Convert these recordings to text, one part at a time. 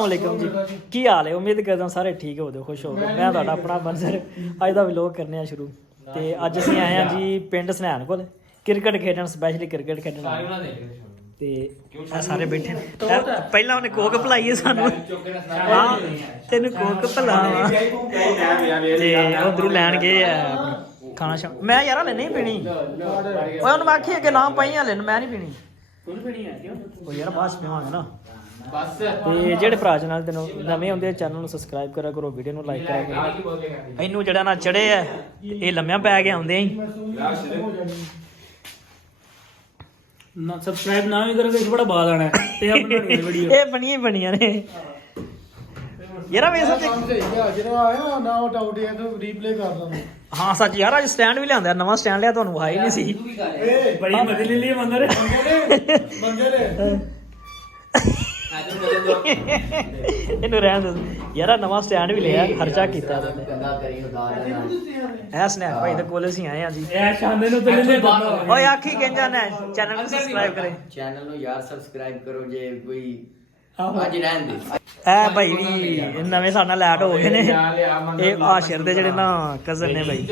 ਵਾਲੇਕੁਮ ਜੀ, ਕੀ ਹਾਲ ਹੈ? ਉਮੀਦ ਕਰਦਾ ਸਾਰੇ ਠੀਕ ਹੋ, ਖੁਸ਼ ਹੋ। ਮੈਂ ਤੁਹਾਡਾ ਆਪਣਾ ਬੰਸਰ ਅੱਜ ਦਾ ਵਲੋਗ ਕਰਨੇ ਆ ਸ਼ੁਰੂ। ਤੇ ਅੱਜ ਅਸੀਂ ਆਏ ਆ ਜੀ ਪਿੰਡ ਸਨੈਣ ਕੋਲ ਕ੍ਰਿਕਟ ਖੇਡਣ, ਸਪੈਸ਼ਲੀ ਕ੍ਰਿਕਟ ਖੇਡਣ। ਤੇ ਇਹ ਸਾਰੇ ਬੈਠੇ ਨੇ। ਪਹਿਲਾਂ ਉਹਨੇ ਕੋਕ ਪਿਲਾਈ ਹੈ ਸਾਨੂੰ, ਹਾਂ ਤੈਨੂੰ ਕੋਕ ਪਿਲਾ ਤੇ ਉਧਰੋਂ ਲੈਣ ਗਏ ਆ ਖਾਣਾ ਸ਼ਾਮ। ਮੈਂ ਯਾਰ ਹਲੇ ਨਹੀਂ ਪੀਣੀ, ਓਏ ਉਹਨੂੰ ਮੈਂ ਆਖੀ ਅੱਗੇ ਨਾ ਪਾਈ ਹਲੇ ਮੈਂ ਨਹੀਂ ਪੀਣੀ। ਉਹ ਯਾਰ ਬਾਅਦ ਚ ਪੀਵਾਂਗੇ ਨਾ। ਤੇ ਜਿਹੜੇ ਭਰਾ ਨਾਲ ਤੈਨੂੰ ਨਵੇਂ ਆਉਂਦੇ ਚੈਨਲ ਨੂੰ ਸਬਸਕ੍ਰਾਈਬ ਕਰਿਆ ਕਰੋ, ਵੀਡੀਓ ਨੂੰ ਲਾਈਕ ਕਰਿਆ ਕਰੋ। ਇਹਨੂੰ ਜਿਹੜਾ ਨਾ ਚੜੇ ਆ ਇਹ ਲੰਮਿਆਂ ਪੈ ਕੇ ਆਉਂਦੇ ਆ ਨਾ ਸਬਸਕ੍ਰਾਈਬ ਨਾ ਵੀ ਕਰੋਗੇ ਬੜਾ ਬਾਦ ਆਣਾ ਤੇ ਆ ਬਣਾਉਣੀ ਵੀਡੀਓ ਇਹ ਬਣੀਆਂ ਨੇ ਯਾਰ। ਵੇਸਾ ਜਦੋਂ ਆਇਆ ਨਾ ਉਹ ਡਾਊਟ ਹੈ ਤਾਂ ਰੀਪਲੇ ਕਰ ਲਾਂਗੇ। ਹਾਂ ਸੱਚ ਯਾਰ, ਅੱਜ ਸਟੈਂਡ ਵੀ ਲਿਆਂਦਾ, ਨਵਾਂ ਸਟੈਂਡ ਲਿਆ, ਤੁਹਾਨੂੰ ਵਿਖਾਈ ਨਹੀਂ ਸੀ। ਬੜੀ ਮਦਦ ਲਈ ਮੰਦਰ ਇਹਨੂੰ ਰਹਿਣ ਦੋ ਯਾਰ, ਨਵਾਂ ਸਟੈਂਡ ਵੀ ਲਿਆ, ਖਰਚਾ ਕੀਤਾ ਇਹ ਸਨੈਪ ਭਾਈ ਦੇ ਕੋਲ ਅਸੀਂ ਆਏ ਆ ਜੀ। ਇਹ ਸ਼ਾਨੇ ਨੂੰ ਤੇ ਲੈ ਓਏ ਆਖੀ ਕਹਿੰਦਾ ਨਾ ਚੈਨਲ ਨੂੰ ਸਬਸਕ੍ਰਾਈਬ ਕਰੇ, ਚੈਨਲ ਨੂੰ ਯਾਰ ਸਬਸਕ੍ਰਾਈਬ ਕਰੋ ਜੇ ਕੋਈ ਅੱਜ ਰਹਿਣ ਦੇ। ਇਹ ਭਾਈ ਵੀ ਨਵੇਂ ਸਾਡੇ ਨਾਲ ਲੈਟ ਹੋ ਗਏ ਨੇ। ਇਹ ਆਸ਼ਰ ਦੇ ਜਿਹੜੇ ਨਾ ਕਜ਼ਨ ਨੇ ਭਾਈ।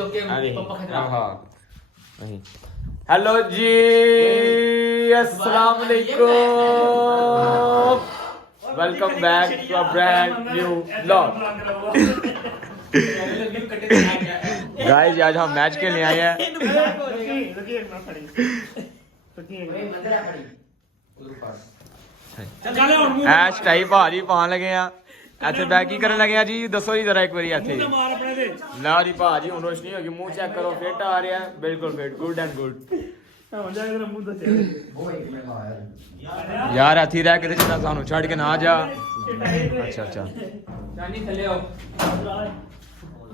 हेलो जी, अस्सलाम वालेकुम, welcome back to a brand new vlog. Guys आज हम मैच खेलने आए हैं। ऐश टाइप भाजी पान लगे हैं ਇੱਥੇ ਬੈਕ ਕੀ ਕਰਨ ਲੱਗੇ ਆ ਜੀ? ਦੱਸੋ ਜੀ ਜ਼ਰਾ ਇੱਕ ਵਾਰੀ ਇੱਥੇ ਨਾ ਜੀ ਭਾਜੀ ਹੁਣ ਰੋਸ਼ਨੀ ਹੋ ਗਈ, ਮੂੰਹ ਚੈੱਕ ਕਰੋ, ਫਿੱਟ ਆ ਰਿਹਾ ਬਿਲਕੁਲ ਫਿੱਟ, ਗੁੱਡ ਐਂਡ ਗੁੱਡ। ਯਾਰ ਇੱਥੇ ਰਹਿ ਕਿਤੇ ਜਿੱਦਾਂ ਸਾਨੂੰ ਛੱਡ ਕੇ ਨਾ ਜਾ। ਅੱਛਾ ਅੱਛਾ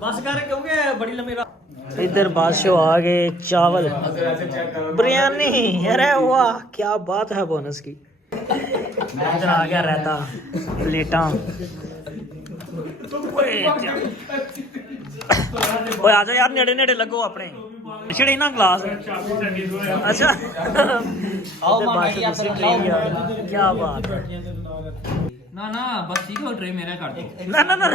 ਬਸ ਕਰ ਕਿਉਂਕਿ ਬੜੀ ਲੰਮੀ ਰਾਤ। इधर बादशाह आ गए, चावल बिरयानी, अरे वाह क्या बात है बोनस की। इधर आ गया रहता, प्लेटा। ओए आजा यार, नेड़े नेड़े लगो अपने छिड़े ना ग्लास। अच्छा क्या बात है। ਨਾ ਬਸ ਠੀਕ ਹੋ ਟਰੇ ਮੇਰਾ ਕਰ ਦੋ ना ना ना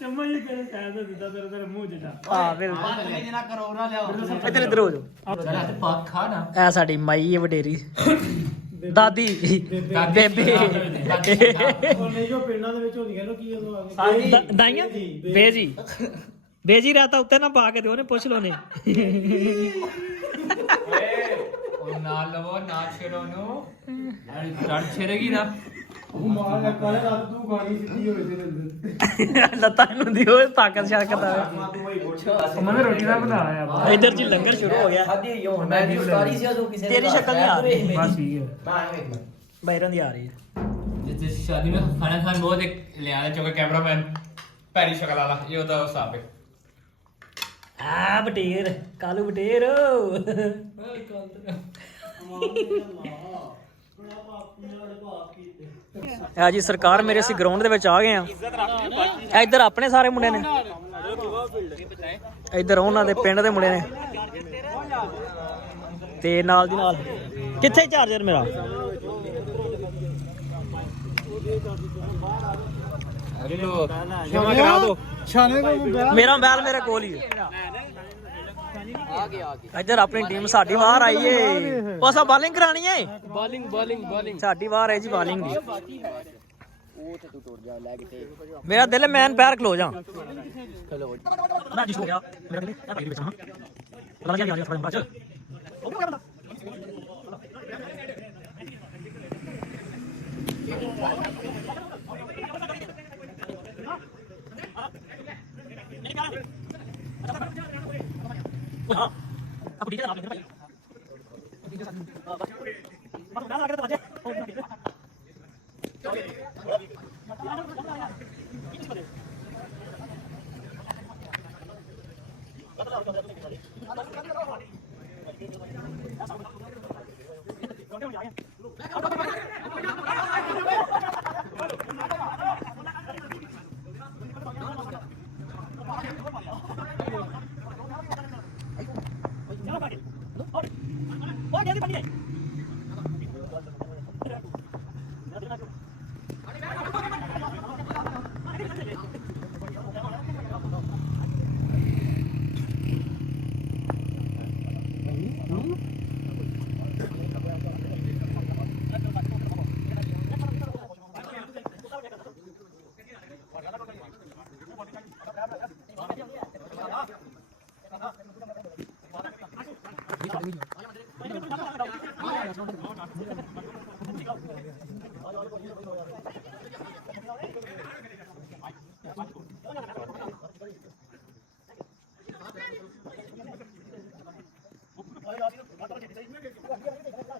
ਸਮਝ ਹੀ ਕਰ ਕਹਿ ਦਿੱਤਾ ਤੇਰੇ ਮੂੰਹ ਚ ਜਾ ਹਾਂ ਬਿਲਕੁਲ। ਜਿਹੜਾ ਕਰੋਨਾ ਲਿਆਓ ਇੱਧਰ ਹੋ ਜਾਓ। ਜਰਾ ਤੇ ਪੱਕ ਖਾ ਨਾ ਇਹ ਸਾਡੀ ਮਾਈ ਹੈ ਵਡੇਰੀ, ਦਾਦੀ ਬੇਬੇ ਉਹਨੇ ਜੋ ਪਿੰਡਾਂ ਦੇ ਵਿੱਚ ਹੁੰਦੀਆਂ ਨੇ ਕੀ ਉਦੋਂ ਆ ਗਏ ਦਾਈਆਂ ਬੇਜੀ ਬੇਜੀ ਰਹਤਾ ਉੱਤੇ ਨਾ ਪਾ ਕੇ ਦਿਓ ਨੇ, ਪੁੱਛ ਲੋ ਨੇ। ਉਹ ਨਾਲ ਲਵੋ ਨਾ ਛੇੜੋ ਨੂੰ ਲੜ ਛੇੜੇਗੀ ਨਾ। ਉਹ ਮਾਰ ਕਾਲੇ ਰਾਤ ਤੂੰ ਗਾਣੀ ਸਿੱਧੀ ਹੋਈ ਤੇਰੇ ਅੰਦਰ ਲੱਤਾਂ ਨੂੰ ਦਿਓ ਤਾਕਤ ਸ਼ਾਕਤ ਆਵੇ। ਮੈਂ ਰੋਟੀ ਦਾ ਬਣਾਇਆ ਆ ਇੱਧਰ ਜੀ ਲੰਗਰ ਸ਼ੁਰੂ ਹੋ ਗਿਆ। ਖਾਦੀ ਹੋਣ ਮੈਂ ਵੀ ਸਟੋਰੀ ਸੀ ਉਹ ਕਿਸੇ ਤੇਰੀ ਸ਼ਕਲ ਨਹੀਂ ਆ ਰਹੀ, ਬਸ ਠੀਕ ਹੈ ਬਾਹਰਾਂ ਦੀ ਆ ਰਹੀ ਹੈ। जिस शादी में खाना खान बहुत एक ले आया चौके कैमरामैन पैरी शक्ल वाला ये होता है साहब ਆ ਬਟੇਰ ਕਾਲੂ ਬਟੇਰ। ਆ ਜੀ ਸਰਕਾਰ ਮੇਰੇ, ਅਸੀਂ ਗਰਾਊਂਡ ਦੇ ਵਿੱਚ ਆ ਗਏ ਆ। ਇੱਧਰ ਆਪਣੇ ਸਾਰੇ ਮੁੰਡੇ ਨੇ, ਇੱਧਰ ਉਹਨਾਂ ਦੇ ਪਿੰਡ ਦੇ ਮੁੰਡੇ ਨੇ, ਤੇ ਨਾਲ ਦੀ ਨਾਲ ਕਿੱਥੇ ਚਾਰਜਰ ਮੇਰਾ? ਮੇਰਾ ਮੋਬਾਈਲ ਮੇਰੇ ਕੋਲ ਹੀ ਹੈ। ਇੱਧਰ ਆਪਣੀ ਟੀਮ ਸਾਡੀ ਬਾਹਰ ਆਈ ਏ, ਉਹ ਸਾ ਬਾਲਿੰਗ ਕਰਾਣੀ ਏ। ਬਾਲਿੰਗ ਸਾਡੀ ਬਾਹਰ ਹੈ ਜੀ, ਬਾਲਿੰਗ ਦੀ। ਮੇਰਾ ਦਿਲ ਮੈਨ ਪੈਰ ਖਲੋ ਜਾ। ਮੈਂ ਜਿਸ ਹੋ ਗਿਆ ਮੇਰਾ ਦਿਲ ਇਹ ਭਾਈ ਦੇ ਵਿੱਚ ਹਾਂ ਲੱਗ ਗਿਆ ਥੋੜਾ ਬਾਅਦ ਚ ਉਹ ਕੀ ਕਰਦਾ। हाँ अब ठीक है आप भाई ठीक है बस गाना लगा तो बजे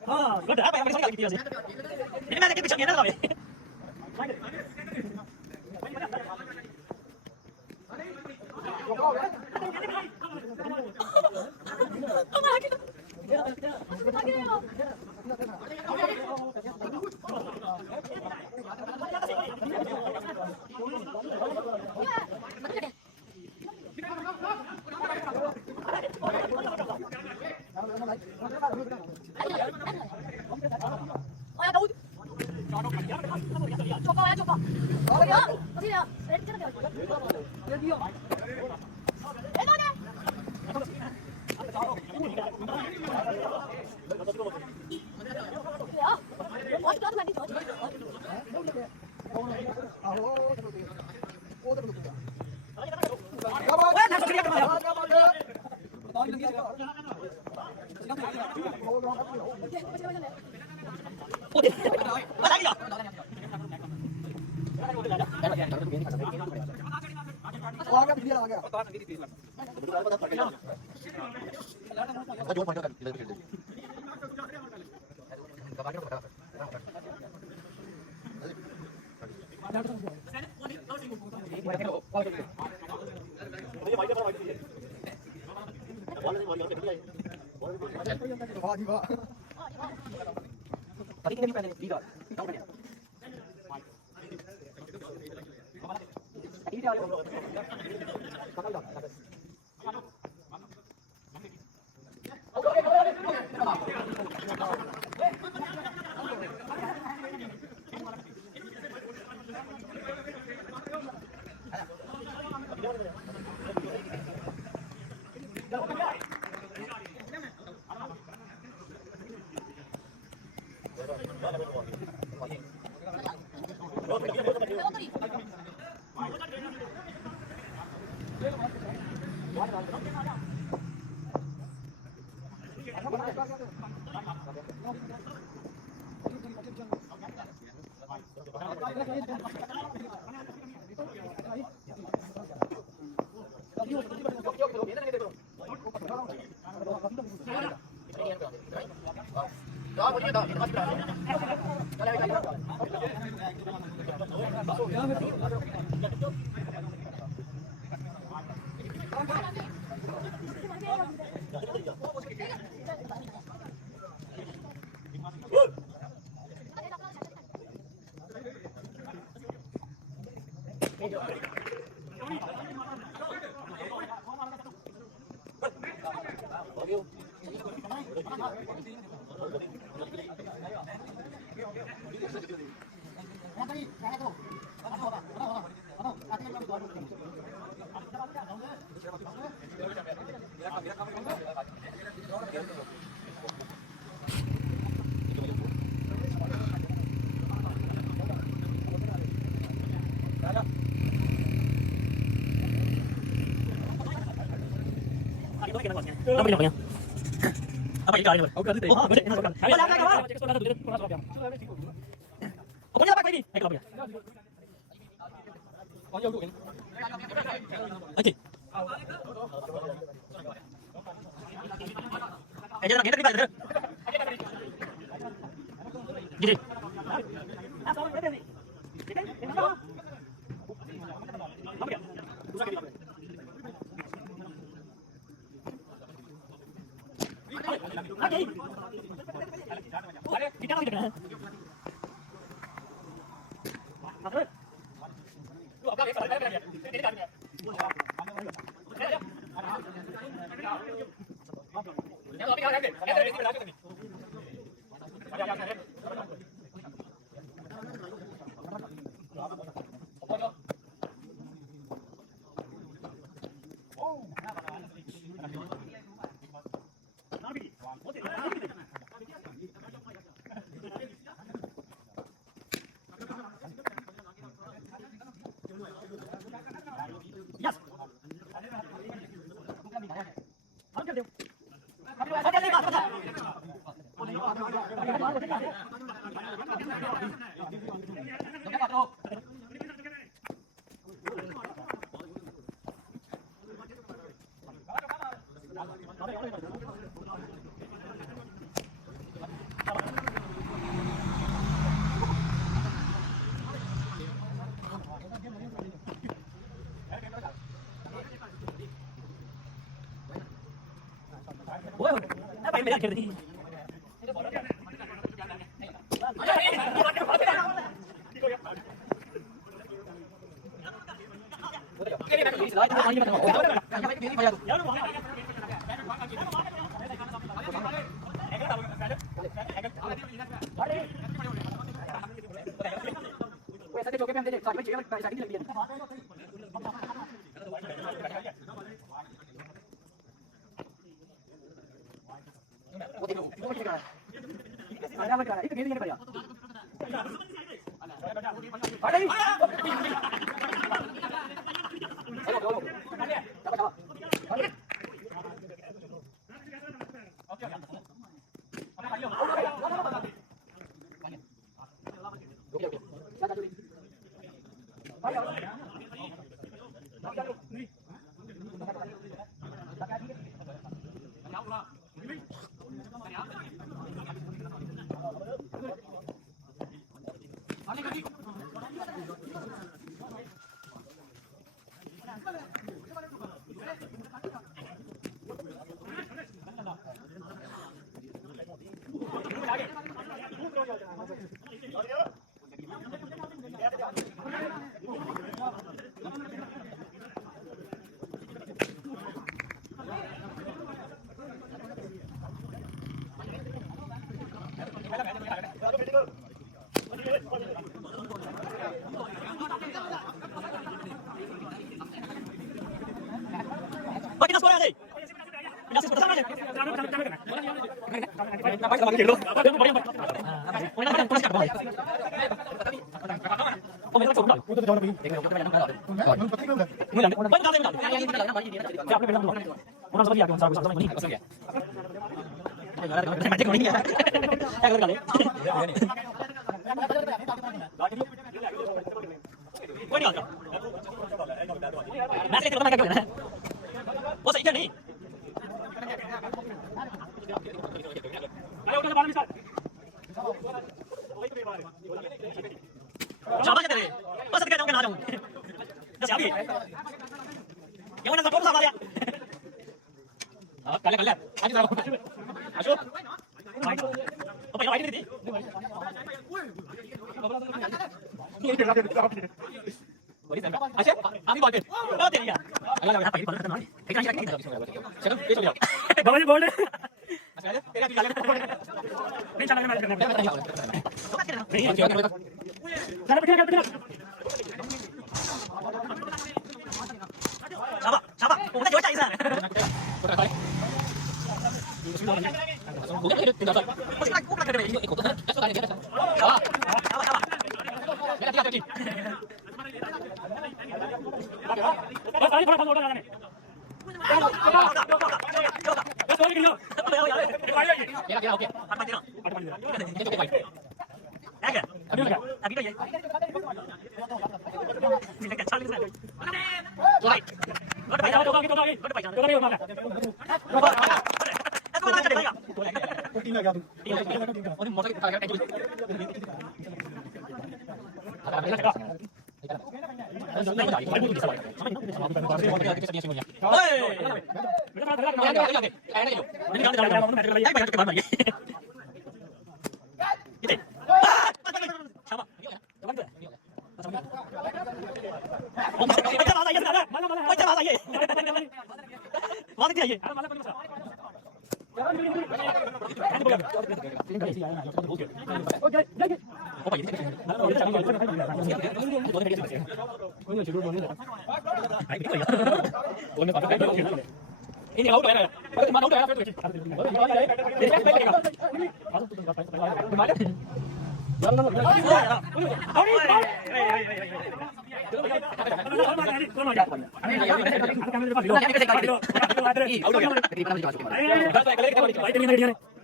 ਹਾਂ ਗੁੱਡ ਆ ਭਾਈ ਬੜੀ ਸੋਹਣੀ ਗੱਲ ਕੀਤੀ ਵੈਸੇ ਨਹੀਂ ਮੈਂ ਕਿ ਪਿੱਛੇ ਗਿਆ ਨਾ ਲਾਵੇ Apa yang namanya? Apa ini kalian? Oh, ganti. Oh, betul. Ayo, lakukan kawan. Cek suara dulu, kurang suara. Oh, punya apa lagi? Ayo, kalau punya. Oh, ya, oke. Oke. Jangan kita kita. Gini. Kita lagi kan? Yes. Yes. भाई मेरा खेल दी कितना score है आज 50 से 50 खेल लो ओ मेरा छोटा तू तो जाओ ना मुझे बंद कर दे आपने बेटा उन्होंने सब किया कि सब नहीं है सब मैच नहीं है क्या कर ले कोई नहीं आता मैच लेके मैं क्या करना है वो सही है नहीं शाबाश तेरे बस कहता हूं कि ना जाऊं जैसे अभी ये वाला तो सामने आ गया हां कर ले आज जरा अशोक ओ भाई वाइट नहीं थी अच्छा अभी बात है ओ तेरी यार अगला यहां पहली बात करना है ठीक है चलो पेश हो जाओ बाबा जी बोल अच्छा तेरा भी नहीं चला मैच करना नहीं चलो बैठ शाबा शाबा उन्हें जो चाहिए सर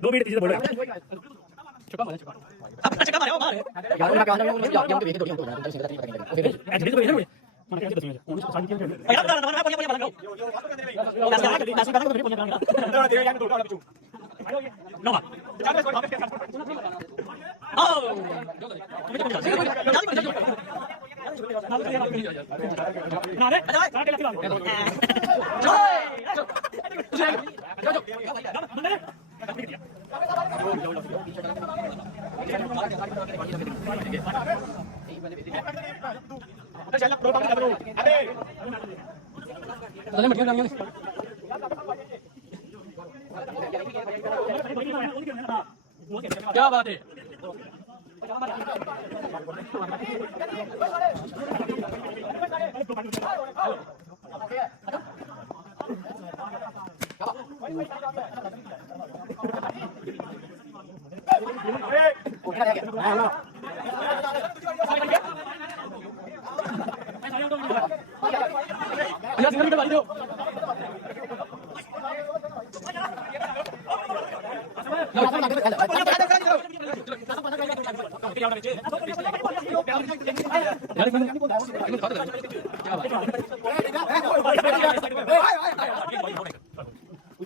दो मिनट पीछे बोल रहा छुपा मारे छुपा मारे ओ मार यार मैं कहना हूं यार हम तो देखे थोड़ी हम तो ऐसे फिर ऐसे तो भेजना मन क्या 10 मिनट शादी के यार ना ना बोलिए बोलिए बनाओ मैच करना तो फिर बोलिए बनाओ दे यार दो वाला पिछु नो ना रे क्या बात है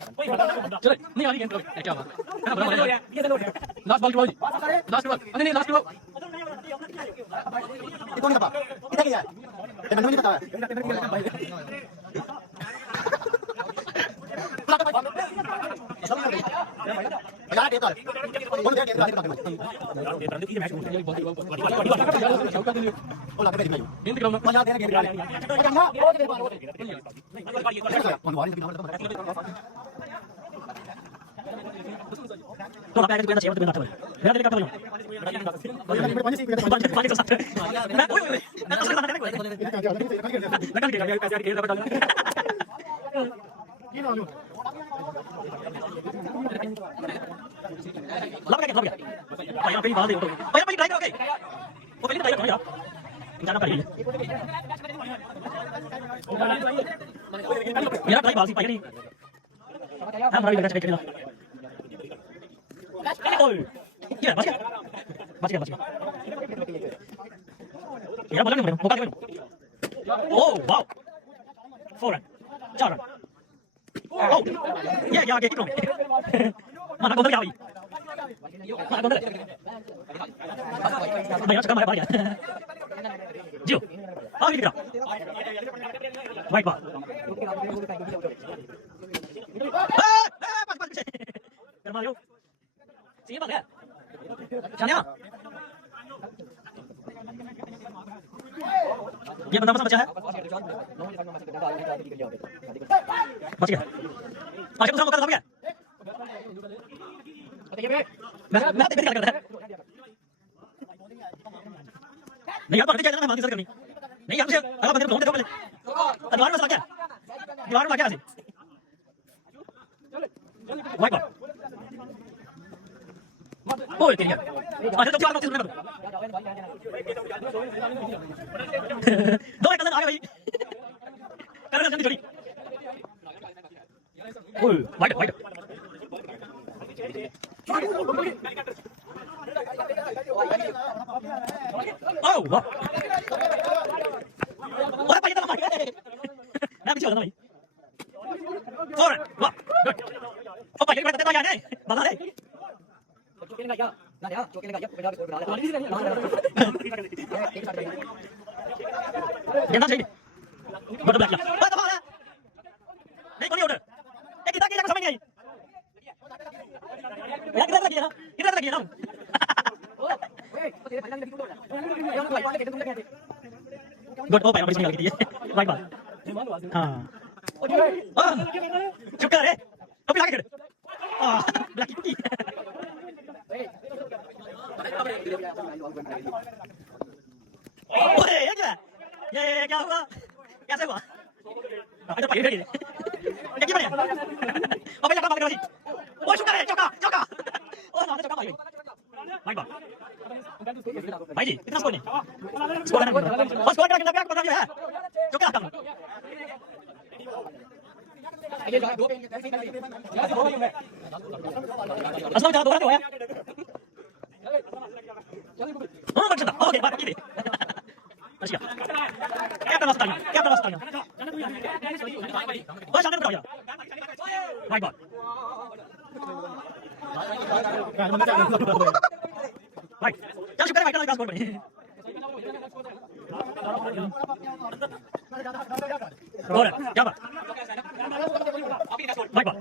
चलो नहीं आ रही गेंद क्या बात लास्ट बॉल लास्ट बॉल नहीं लास्ट बॉल कौन नहीं पता कितना गया ये मैंने नहीं पता यार ये तो बोल दे गेंद ओ लग गई गेंद ग्राउंड में मजा देना गेंद कौन वाली तो लगा है कि चाहिए तो बिना मेरा देने का तो मेरा ट्राई बाजी पाई नहीं हां बड़ा लगा चेक करना ये बच गया यार बोला नहीं मौका दे ओ वाओ 4 रन 4 रन ओ ये आगे कितना माना गोंदल क्या हुई माना गोंदल मेरा छक्का मारा गया जियो आगे निकला वाइट बॉल कर मारियो सीए बात है शानिया ये बंदा बचा है बच गया आगे दूसरा मौका दबा गया मैं तेरी क्या करता है नहीं यार पकड़ के मैं मांगी सर करनी नहीं यार मुझे अगला बंदे को ढूंढ दे पहले दीवार में सला क्या दीवार में क्या ऐसे वाइट बॉल ओए तेरी अरे तो चार नोटिस में दो एक कदम आगे भाई कर जल्दी छोड़ी ओए वाइट वाइट ओह वाह ओए भाई तो मार गया मैं पीछे हो भाई और वाह गुड ओ भाई बैठते तो यार है बता दे चोके लगा ना यार चोके लगा ये पंजाब बना ले गेंदा चाहिए बड़ा बैक ओए दबा ले नहीं कोई ऑर्डर ये कितना समझ नहीं आई यार किधर लगी ना गुड ओ भाई इसमें लगी थी वाइट बॉल हां चुप कर रे अभी लगा कर ब्लैकी कुकी ओए ये क्या ये क्या हुआ कैसे हुआ अरे भाई ये क्या बने ओ भाई लगा मार के ओ शुक्र है चौका चौका ओ ना चौका भाई वाइट बॉल भाई जी कितना स्कोर नहीं स्कोर का कितना पता है चौका आता असला क्या दोबारा है हां बच्चा ओके बात की अच्छा क्या रास्ता है वो सामने बढ़ा वाइट बॉल राइट क्या शुक्र है वाइट का स्कोर बने और क्या बात वाइट बॉल